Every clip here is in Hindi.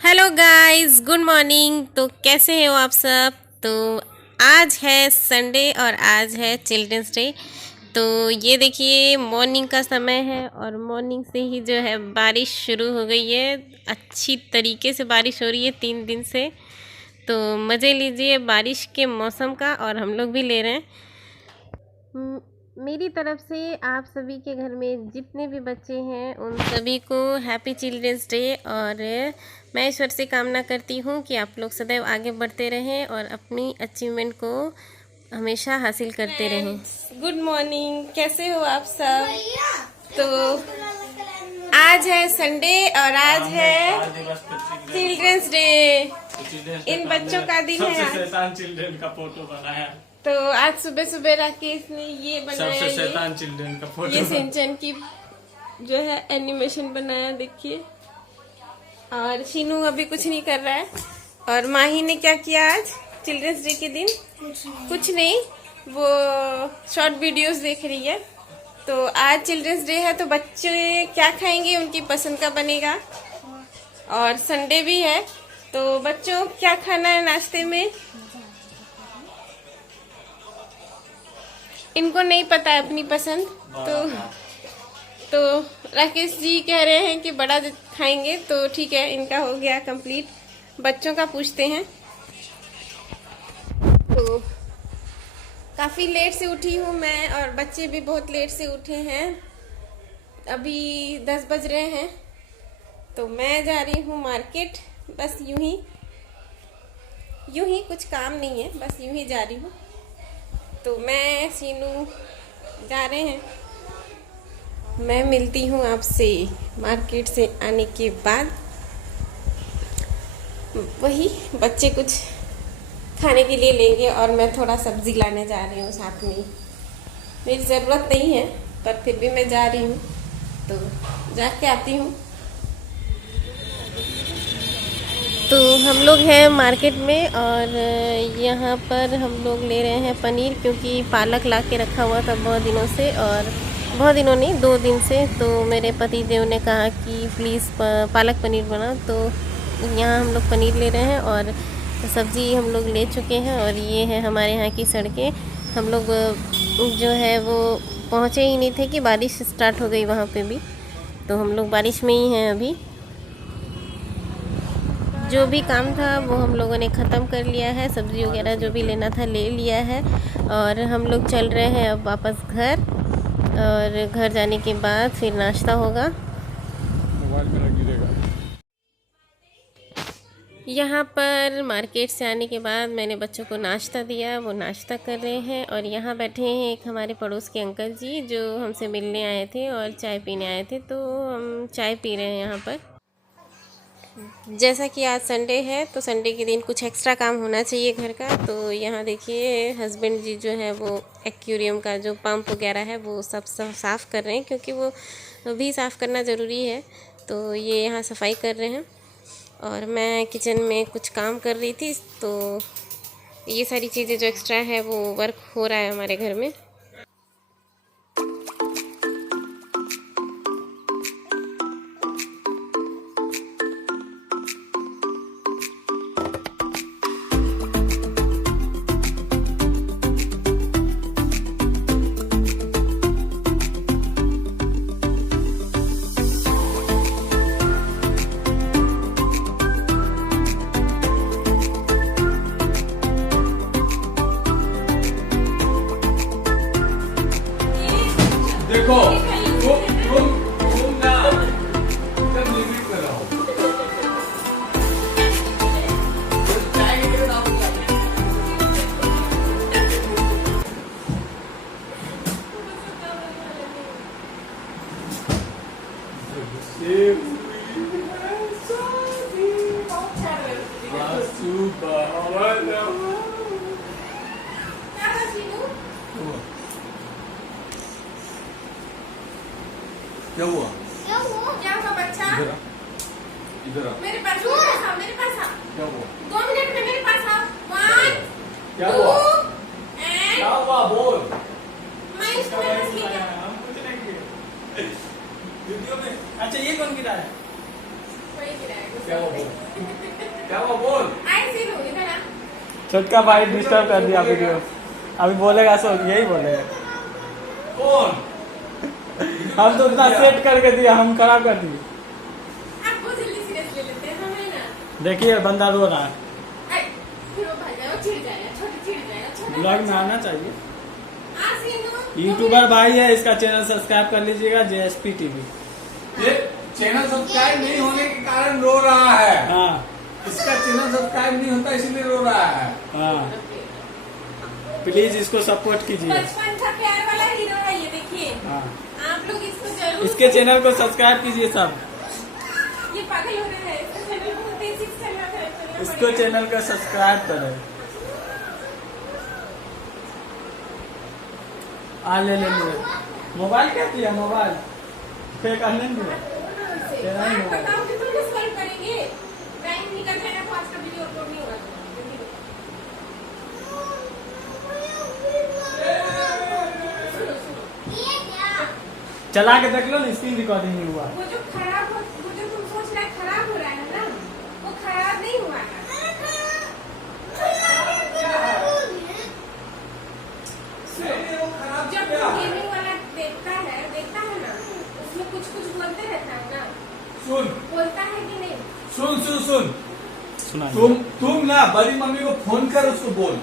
Hello guys, good morning. तो कैसे हो आप सब। तो आज है संडे और आज है चिल्ड्रंस डे। तो ये देखिए मॉर्निंग का समय है और मॉर्निंग से ही जो है बारिश शुरू हो गई है। अच्छी तरीके से बारिश हो रही है 3 दिन से। तो मज़े लीजिए बारिश के मौसम का और हम लोग भी ले रहे हैं। मेरी तरफ से आप सभी के घर में जितने भी बच्चे हैं उन सभी को हैप्पी चिल्ड्रंस डे। और मैं ईश्वर से कामना करती हूँ कि आप लोग सदैव आगे बढ़ते रहें और अपनी अचीवमेंट को हमेशा हासिल करते रहें। गुड मॉर्निंग, कैसे हो आप सब। तो आज है संडे और आज है चिल्ड्रंस डे। इन बच्चों का दिन है। सबसे शैतान चिल्ड्रन का फोटो बनाया। तो आज सुबह सुबह राकेश ने ये बनाया, सबसे शैतान चिल्ड्रन का फोटो, ये सिंचन की जो है एनिमेशन बनाया देखिए। और शीनू अभी कुछ नहीं कर रहा है। और माही ने क्या किया आज चिल्ड्रंस डे के दिन। कुछ नहीं, वो शॉर्ट वीडियोस देख रही है। तो आज चिल्ड्रंस डे है तो बच्चे क्या खाएंगे उनकी पसंद का बनेगा। और संडे भी है तो बच्चों क्या खाना है नाश्ते में। इनको नहीं पता है अपनी पसंद। तो राकेश जी कह रहे हैं कि बड़ा खाएंगे तो ठीक है, इनका हो गया कंप्लीट। बच्चों का पूछते हैं। तो काफ़ी लेट से उठी हूँ मैं और बच्चे भी बहुत लेट से उठे हैं। अभी 10 बज रहे हैं। तो मैं जा रही हूँ मार्केट, बस यूं ही कुछ काम नहीं है, बस यूं ही जा रही हूँ। तो मैं सीनू जा रहे हैं। मैं मिलती हूँ आपसे मार्केट से आने के बाद। वही बच्चे कुछ खाने के लिए लेंगे और मैं थोड़ा सब्जी लाने जा रही हूँ साथ में। मेरी ज़रूरत नहीं है पर फिर भी मैं जा रही हूँ, तो जाके आती हूँ। तो हम लोग हैं मार्केट में और यहाँ पर हम लोग ले रहे हैं पनीर, क्योंकि पालक ला के रखा हुआ था बहुत दिनों से, और बहुत दिनों नहीं 2 दिन से। तो मेरे पति देव ने कहा कि प्लीज़ पालक पनीर बनाओ। तो यहाँ हम लोग पनीर ले रहे हैं और सब्ज़ी हम लोग ले चुके हैं। और ये है हमारे यहाँ की सड़कें। हम लोग जो है वो पहुँचे ही नहीं थे कि बारिश स्टार्ट हो गई वहाँ पे भी। तो हम लोग बारिश में ही हैं अभी। जो भी काम था वो हम लोगों ने ख़त्म कर लिया है। सब्ज़ी वगैरह जो भी लेना था ले लिया है और हम लोग चल रहे हैं अब वापस घर। और घर जाने के बाद फिर नाश्ता होगा। मोबाइल मेरा गिरेगा। यहाँ पर मार्केट से आने के बाद मैंने बच्चों को नाश्ता दिया, वो नाश्ता कर रहे हैं। और यहाँ बैठे हैं एक हमारे पड़ोस के अंकल जी जो हमसे मिलने आए थे और चाय पीने आए थे। तो हम चाय पी रहे हैं यहाँ पर। जैसा कि आज संडे है तो संडे के दिन कुछ एक्स्ट्रा काम होना चाहिए घर का। तो यहाँ देखिए हस्बैंड जी जो है वो एक्वेरियम का जो पंप वगैरह है वो सब साफ़ कर रहे हैं, क्योंकि वो भी साफ़ करना ज़रूरी है। तो ये यहाँ सफाई कर रहे हैं और मैं किचन में कुछ काम कर रही थी। तो ये सारी चीज़ें जो एक्स्ट्रा है वो वर्क हो रहा है हमारे घर में। देखो तुम ना एकदम लिमिट में रहो। क्या हुआ? क्या हुआ बच्चा? इधर आ। मेरे पास आ। क्या हुआ? 2 मिनट में मेरे पास आ। 1 क्या हुआ? 2 क्या हुआ बोल। मैं इसको बस लिया। हम कुछ नहीं किए वीडियो में। अच्छा ये कौन गिरा है? कोई गिराएगा। क्या हुआ बोल? क्या हुआ बोल? छोटका भाई डिस्टर्ब कर दिया वीडियो। अभी बोलेगा सो यही बोलेगा। कौन? हम तो उतना सेट करके दिया, हम खराब कर दिए। आपको जल्दी सीरियस ले लेते हैं हमें ना। देखिए बंदा रो रहा है। फिर वो भाग जाएगा, चिढ़ जाएगा, चिढ़ जाएगा, ब्लॉग में आना चाहिए। आसिन यूट्यूबर भाई है, इसका चैनल सब्सक्राइब कर लीजिएगा, JSP TV। ये चैनल सब्सक्राइब नहीं होने के कारण रो रहा है। हाँ इसका चैनल सब्सक्राइब नहीं होता इसलिए रो रहा है। हाँ, प्लीज इसको सपोर्ट कीजिए। बचपन का प्यार वाला हीरो है ये, देखिए हाँ, आप लोग इसको जरूर। इसके चैनल को सब्सक्राइब कीजिए सब। ये पागल हो रहा है, इसका चैनल को तेजी से चलना इसको चैनल को सब्सक्राइब करें। ले मोबाइल क्या किया? मोबाइल फेंक नहीं दिया। बताओ कि तुम सॉल्व करेंगे। टाइम निकल जाएगा तो आज का वीडियो अपलोड नहीं होगा। चला के देख लो ना, स्क्रीन रिकॉर्डिंग नहीं हुआ। वो जो खराब हो, वो जो तुम सोच रहे खराब हो रहा है ना, वो खराब नहीं हुआ है। जब गेमिंग वाला देखता है ना, उसमें कुछ बोलते रहता है ना। सुन, बोलता है कि नहीं? सुन। सुना तुम ना बड़ी मम्मी को फोन कर, उसको बोल।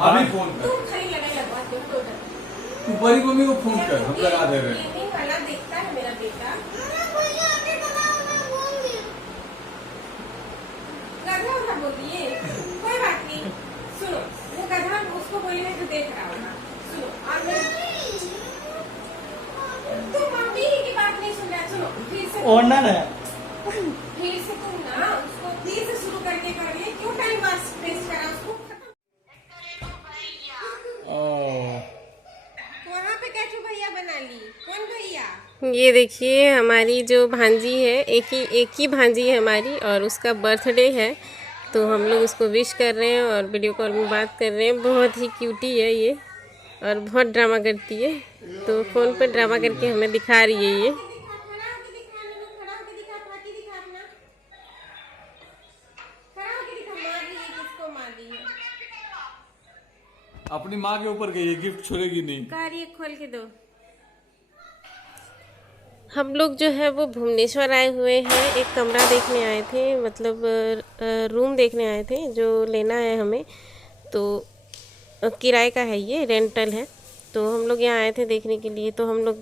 अभी फोन कर। तुम खाली लगवाते हो टोटल। तू बड़ी मम्मी को फोन कर, हम लगा दे रहे हैं। गेमिंग वाला देखता है मेरा बेटा। गधा उठा बोल दिए, कोई बात नहीं। सुनो, वो गधा उसको बोलेगा तो देख रहा होगा। सुनो, और मैं तुम मम्मी की बात नहीं सुन रहा। सुनो, फिर से ओनर है। तुम ना उसको फिर से शुरू करके करिए। क्यों टाइम वेस्ट करा उसको? वहाँ पे कैचू भैया बना ली। कौन भैया? ये देखिए हमारी जो भांजी है, एक ही भांजी है हमारी, और उसका बर्थडे है, तो हम लोग उसको विश कर रहे हैं और वीडियो कॉल में बात कर रहे हैं। बहुत ही क्यूटी है ये और बहुत ड्रामा करती है, तो फ़ोन पर ड्रामा करके हमें दिखा रही है ये। अपनी माँ के ऊपर गई है, गिफ्ट छोड़ेगी नहीं। कार ये खोल के दो। हम लोग जो है वो भुवनेश्वर आए हुए हैं, एक कमरा देखने आए थे, मतलब रूम देखने आए थे जो लेना है हमें। तो किराए का है, ये रेंटल है। तो हम लोग यहाँ आए थे देखने के लिए, तो हम लोग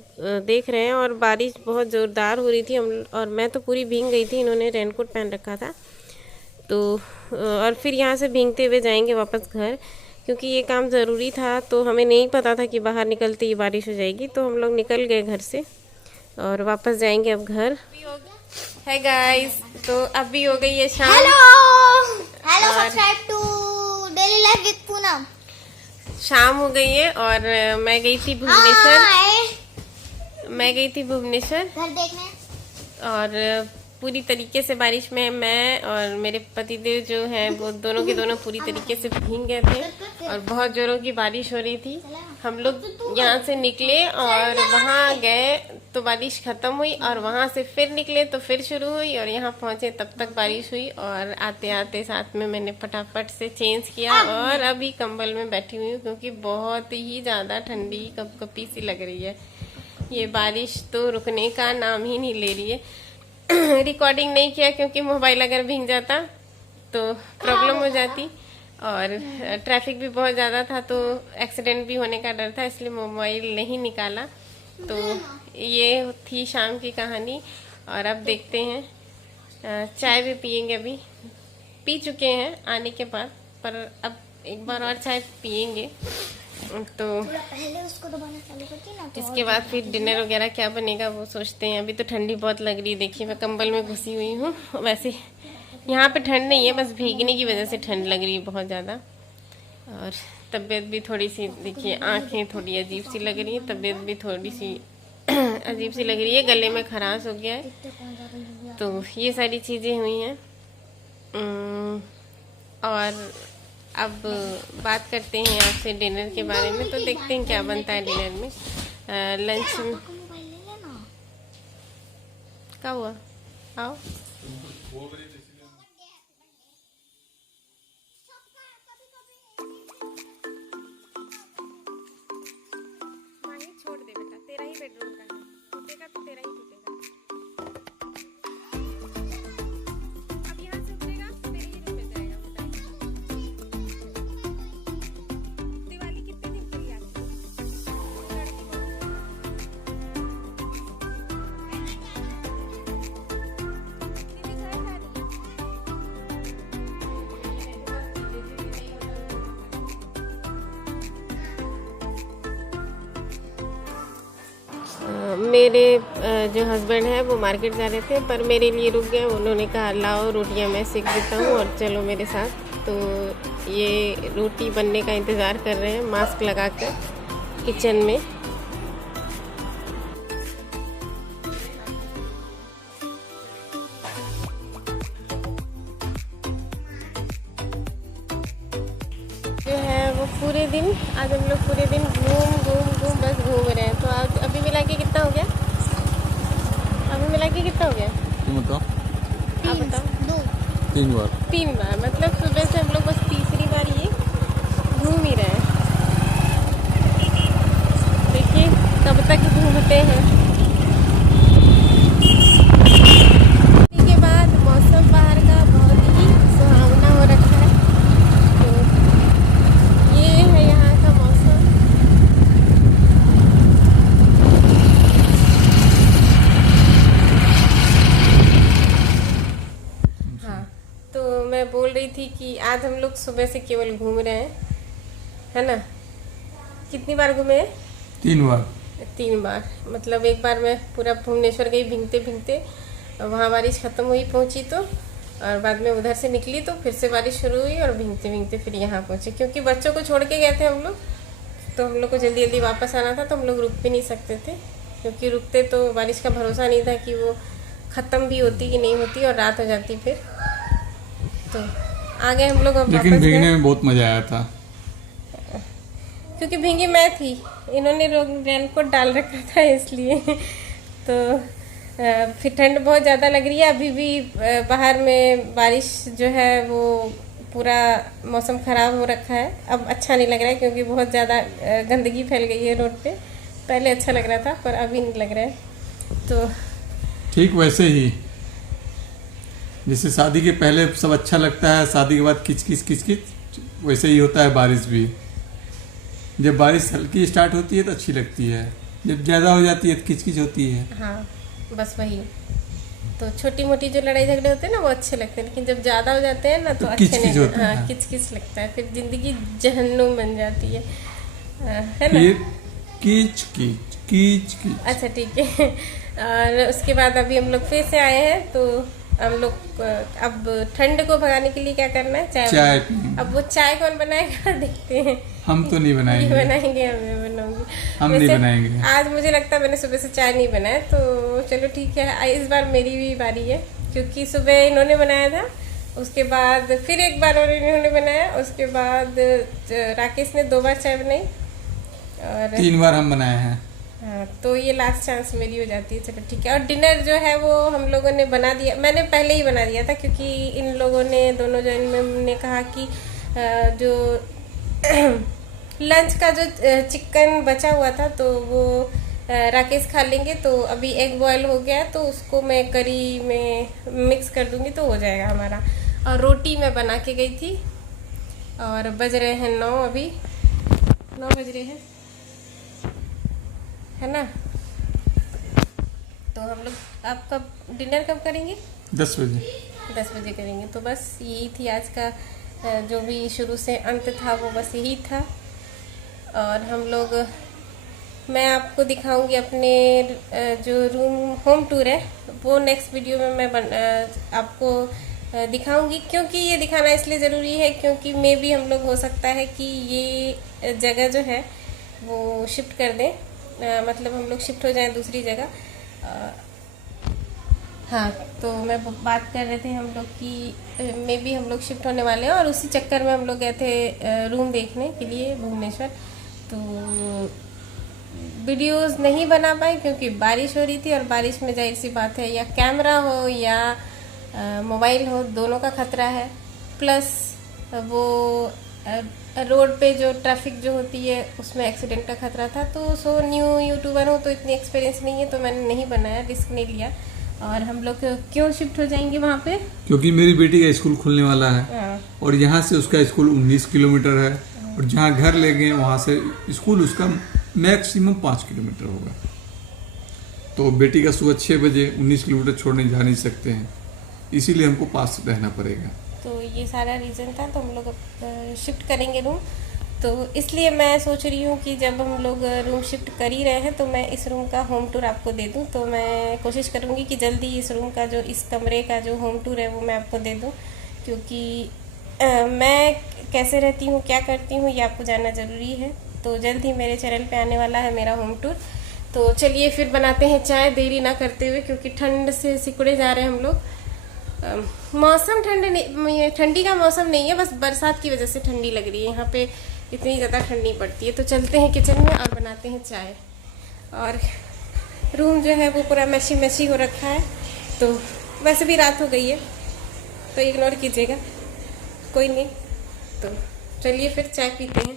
देख रहे हैं, और बारिश बहुत ज़ोरदार हो रही थी और मैं तो पूरी भीग गई थी। इन्होंने रेनकोट पहन रखा था, तो और फिर यहाँ से भीगते हुए जाएंगे वापस घर, क्योंकि ये काम ज़रूरी था। तो हमें नहीं पता था कि बाहर निकलते ही बारिश हो जाएगी, तो हम लोग निकल गए घर से और वापस जाएंगे अब घर। है गाइस, तो अभी हो गई है शाम। Hello subscribe to daily life with Poonam. शाम हो गई है और मैं गई थी भुवनेश्वर घर देखने, और पूरी तरीके से बारिश में मैं और मेरे पतिदेव जो हैं वो दोनों के दोनों पूरी तरीके से भीग गए थे, और बहुत जोरों की बारिश हो रही थी। हम लोग यहाँ से निकले और वहाँ गए तो बारिश खत्म हुई, और वहाँ से फिर निकले तो फिर शुरू हुई, और यहाँ पहुँचे तब तक बारिश हुई। और आते आते साथ में मैंने फटाफट से चेंज किया और अभी कंबल में बैठी हुई हूँ, क्योंकि बहुत ही ज़्यादा ठंडी कपकपी सी लग रही है। ये बारिश तो रुकने का नाम ही नहीं ले रही है। रिकॉर्डिंग नहीं किया क्योंकि मोबाइल अगर भीग जाता तो प्रॉब्लम हो जाती, और ट्रैफिक भी बहुत ज़्यादा था, तो एक्सीडेंट भी होने का डर था, इसलिए मोबाइल नहीं निकाला। तो ये थी शाम की कहानी, और अब देखते हैं चाय भी पियेंगे। अभी पी चुके हैं आने के बाद, पर अब एक बार और चाय पियेंगे। तो पहले उसको दबाना चालू करती ना, तो इसके बाद फिर डिनर वगैरह क्या बनेगा वो सोचते हैं। अभी तो ठंडी बहुत लग रही है, देखिए मैं कंबल में घुसी हुई हूँ। वैसे यहाँ पे ठंड नहीं है, बस भीगने की वजह से ठंड लग रही है बहुत ज़्यादा, और तबीयत भी थोड़ी सी, देखिए आंखें थोड़ी अजीब सी लग रही है, तबीयत भी थोड़ी सी अजीब सी लग रही है, गले में खराश हो गया है। तो ये सारी चीज़ें हुई हैं। और अब बात करते हैं आपसे डिनर के बारे में, तो देखते हैं क्या बनता है डिनर में। लंच में मोबाइल ले लेना। क्या हुआ? आओ। माही छोड़ दे बेटा, तेरा ही बेडरूम का है, टूटेगा तो तेरा ही टूटेगा। अब यहाँ से उतरेगा तो तेरे ही रूम में जाएगा बेटा। दिवाली कितने दिन के लिए आती है? लड़की को दीदी घर जा रही है। मेरे जो हस्बैंड है वो मार्केट जा रहे थे, पर मेरे लिए रुक गए। उन्होंने कहा लाओ रोटियां मैं सेक देता हूँ और चलो मेरे साथ। तो ये रोटी बनने का इंतज़ार कर रहे हैं मास्क लगाकर किचन में। जो है वो पूरे दिन, आज हम लोग पूरे दिन घूम बस घूम रहे हैं। तो आज अभी मिला के कितना हो गया? अभी मिला के कितना हो गया? तुम बताओ। आप बताओ। 3 बार। 3 बार, मतलब सुबह से हम लोग बस तीसरी बार ये घूम ही रहे हैं। देखिए कब तक घूमते हैं। के बाद मौसम बाहर का बहुत ही सुहावना हो रखा है। तो ये है यहाँ का मौसम। हाँ, तो मैं बोल रही थी कि आज हम लोग सुबह से केवल घूम रहे हैं, है ना? कितनी बार घूमे हैं? 3 बार। 3 बार, मतलब एक बार मैं पूरा भुवनेश्वर गई भींगते भींगते, वहाँ बारिश ख़त्म हुई पहुँची तो, और बाद में उधर से निकली तो फिर से बारिश शुरू हुई और भींगते भींगते फिर यहाँ पहुँचे। क्योंकि बच्चों को छोड़ के गए थे हम लोग, तो हम लोग को जल्दी जल्दी वापस आना था, तो हम लोग रुक भी नहीं सकते थे। क्योंकि रुकते तो बारिश का भरोसा नहीं था कि वो ख़त्म भी होती कि नहीं होती और रात हो जाती फिर। तो आ गए हम लोग अब लेकिन वापस भीगने गए। में बहुत मजा आया था। क्योंकि भींगी मैं थी, इन्होंने रेनकोट डाल रखा था इसलिए। तो फिर ठंड बहुत ज़्यादा लग रही है अभी भी। बाहर में बारिश जो है वो पूरा मौसम ख़राब हो रखा है। अब अच्छा नहीं लग रहा है क्योंकि बहुत ज़्यादा गंदगी फैल गई है रोड पे। पहले अच्छा लग रहा था पर अभी नहीं लग रहा है। तो ठीक वैसे ही जैसे शादी के पहले सब अच्छा लगता है, शादी के बाद किच किच वैसे ही होता है बारिश भी। जब बारिश हल्की स्टार्ट होती है तो अच्छी लगती है, जब ज़्यादा हो जाती है तो किच किच होती है। हाँ, बस वही। तो छोटी मोटी जो लड़ाई झगड़े होते हैं ना वो अच्छे लगते हैं, लेकिन जब ज़्यादा हो जाते हैं ना तो अच्छे किच-किच नहीं। होता हाँ, है। किच किच लगता है, फिर जिंदगी जहन्नुम बन जाती है ना? फिर कीच कीच कीच कीच। अच्छा ठीक है। और उसके बाद अभी हम लोग फिर से आए हैं। तो हम लोग अब ठंड को भगाने के लिए क्या करना है? चाय पिएंगे। अब वो चाय कौन बनाएगा देखते हैं। हम तो नहीं बनाएंगे। नहीं बनाएंगे, मैं बनाऊंगी। हम नहीं वैसे बनाएंगे। आज मुझे लगता है मैंने सुबह से चाय नहीं बनाया, तो चलो ठीक है, इस बार मेरी भी बारी है। क्योंकि सुबह इन्होंने बनाया था, उसके बाद फिर एक बार और इन्होंने बनाया, उसके बाद राकेश ने 2 बार चाय बनाई और 3 बार हम बनाए हैं। हाँ, तो ये लास्ट चांस मेरी हो जाती है। चलो ठीक है। और डिनर जो है वो हम लोगों ने बना दिया, मैंने पहले ही बना दिया था क्योंकि इन लोगों ने दोनों जन ने कहा कि जो लंच का जो चिकन बचा हुआ था तो वो राकेश खा लेंगे। तो अभी एग बॉयल हो गया तो उसको मैं करी में मिक्स कर दूंगी तो हो जाएगा हमारा। और रोटी मैं बना के गई थी और बज रहे हैं 9, अभी 9 बज रहे हैं, है ना? तो हम लोग आप कब डिनर कब करेंगे? 10 बजे। 10 बजे करेंगे। तो बस यही थी आज का जो भी शुरू से अंत था वो बस यही था। और हम लोग, मैं आपको दिखाऊंगी अपने जो रूम होम टूर है वो नेक्स्ट वीडियो में मैं आपको दिखाऊंगी। क्योंकि ये दिखाना इसलिए ज़रूरी है क्योंकि मे भी हम लोग हो सकता है कि ये जगह जो है वो शिफ्ट कर दें, मतलब हम लोग शिफ्ट हो जाएं दूसरी जगह। हाँ, तो मैं बात कर रहे थे हम लोग कि मे भी हम लोग शिफ्ट होने वाले हैं और उसी चक्कर में हम लोग गए थे रूम देखने के लिए भुवनेश्वर। तो वीडियोस नहीं बना पाए क्योंकि बारिश हो रही थी, और बारिश में जाहिर सी बात है या कैमरा हो या मोबाइल हो, दोनों का खतरा है। प्लस वो रोड पे जो ट्रैफिक जो होती है उसमें एक्सीडेंट का खतरा था। तो सो न्यू यूट्यूबर हूँ तो इतनी एक्सपीरियंस नहीं है, तो मैंने नहीं बनाया, रिस्क नहीं लिया। और हम लोग क्यों शिफ्ट हो जाएंगे वहाँ पे? क्योंकि मेरी बेटी का स्कूल खुलने वाला है हाँ। और यहाँ से उसका स्कूल 19 किलोमीटर है, और जहाँ घर ले गए वहाँ से स्कूल उसका मैक्सिमम 5 किलोमीटर होगा। तो बेटी का सुबह 6 बजे 19 किलोमीटर छोड़ने जा नहीं सकते हैं, इसीलिए हमको पास रहना पड़ेगा। तो ये सारा रीज़न था। तो हम लोग अब शिफ्ट करेंगे रूम, तो इसलिए मैं सोच रही हूँ कि जब हम लोग रूम शिफ्ट कर ही रहे हैं तो मैं इस रूम का होम टूर आपको दे दूँ। तो मैं कोशिश करूँगी कि जल्दी इस रूम का जो इस कमरे का जो होम टूर है वो मैं आपको दे दूँ, क्योंकि मैं कैसे रहती हूँ, क्या करती हूँ, ये आपको जानना ज़रूरी है। तो जल्द ही मेरे चैनल पे आने वाला है मेरा होम टूर। तो चलिए फिर बनाते हैं चाय, देरी ना करते हुए, क्योंकि ठंड से सिकुड़े जा रहे हैं हम लोग। मौसम ठंड नहीं, ठंडी का मौसम नहीं है, बस बरसात की वजह से ठंडी लग रही है। यहाँ पे इतनी ज़्यादा ठंड नहीं पड़ती है। तो चलते हैं किचन में और बनाते हैं चाय। और रूम जो है वो पूरा मैशी मैशी हो रखा है, तो वैसे भी रात हो गई है तो इग्नोर कीजिएगा, कोई नहीं। तो चलिए फिर चाय पीते हैं।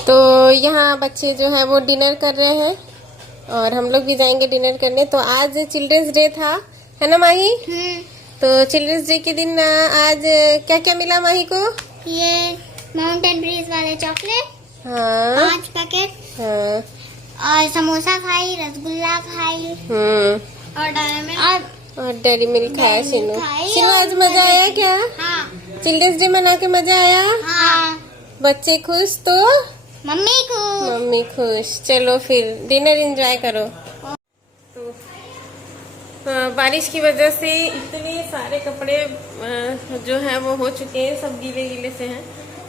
तो यहाँ बच्चे जो है वो डिनर कर रहे हैं और हम लोग भी जाएंगे डिनर करने। तो आज चिल्ड्रंस डे था, है ना माही? तो चिल्ड्रंस डे के दिन आज क्या क्या मिला माही को? ये माउंटेन ब्रीज वाले चॉकलेट, हाँ 5 पैकेट, हाँ और समोसा खाई, रसगुल्ला खाई, और डेयरी मिल्क खाया। सिनू खाई सिनू और आज मजा आया क्या? हाँ चिल्ड्रंस डे मना के मजा आया? हाँ। बच्चे खुश तो मम्मी को मम्मी खुश। चलो फिर डिनर एंजॉय करो। तो बारिश की वजह से इतने सारे कपड़े जो हैं वो हो चुके हैं, सब गीले गीले से हैं।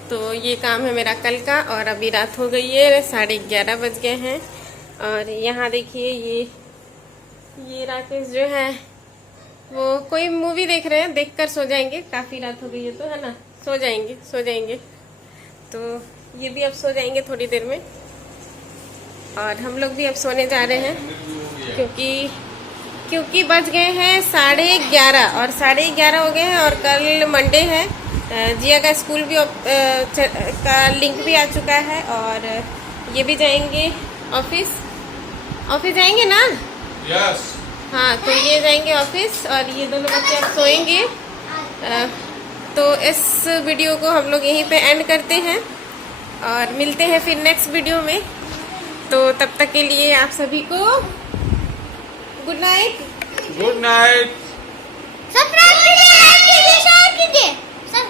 तो ये काम है मेरा कल का, और अभी रात हो गई है, 11:30 बज गए हैं। और यहाँ देखिए ये राकेश जो है वो कोई मूवी देख रहे हैं, देखकर सो जाएंगे, काफ़ी रात हो गई है तो, है ना? सो जाएंगे। तो ये भी अब सो जाएंगे थोड़ी देर में, और हम लोग भी अब सोने जा रहे हैं क्योंकि बज गए हैं 11:30 और 11:30 हो गए हैं। और कल मंडे है, जिया का स्कूल भी का लिंक भी आ चुका है, और ये भी जाएंगे ऑफिस जाएंगे ना? यस। हाँ, तो ये जाएंगे ऑफिस और ये दोनों बच्चे अब सोएंगे। तो इस वीडियो को हम लोग यहीं पे एंड करते हैं और मिलते हैं फिर नेक्स्ट वीडियो में। तो तब तक के लिए आप सभी को good night. Good night. Subscribe कीजिए, लाइक कीजिए, शेयर कीजिए, सब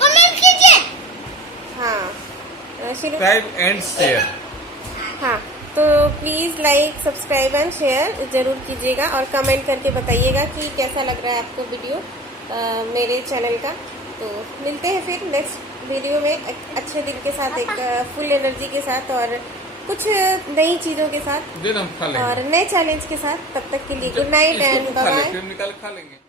कमेंट कीजिए। हाँ सब्सक्राइब एंड शेयर। हाँ, तो please like subscribe and share ज़रूर कीजिएगा, और कमेंट करके बताइएगा कि कैसा लग रहा है आपको वीडियो मेरे चैनल का। तो मिलते हैं फिर नेक्स्ट वीडियो में अच्छे दिन के साथ, एक फुल एनर्जी के साथ और कुछ नई चीज़ों के साथ दिन हम खा लेंगे और नए चैलेंज के साथ। तब तक के लिए good night and bye bye. निकाल खा लेंगे।